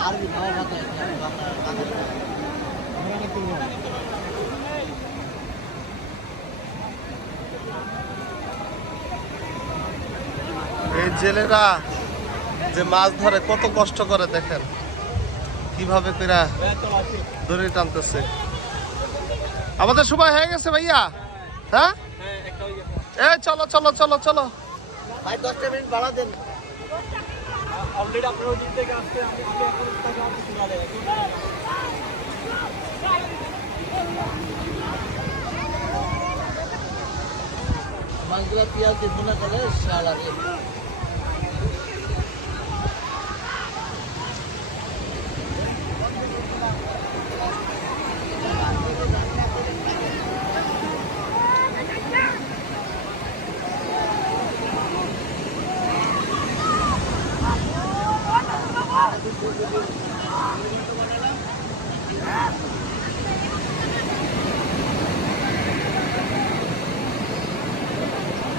এই জেলেরা যে মাছ ধরে কত কষ্ট করে দেখেন কিভাবে কইরা দড়ি টানতেছে। আমাদের সময় হয়ে গেছে ভাইয়া। হ্যাঁ এই চলো চলো চলো চলো ভাই 10টা মিনিট বাড়া দেন। অলরেডি আপনারা ওই দিক থেকে আসতে আমি এখন টাকা আছে চলে মাছগুলা পেঁয়াজ দিয়ে ভুনা করলে স্বাদ লাগে। Thank you.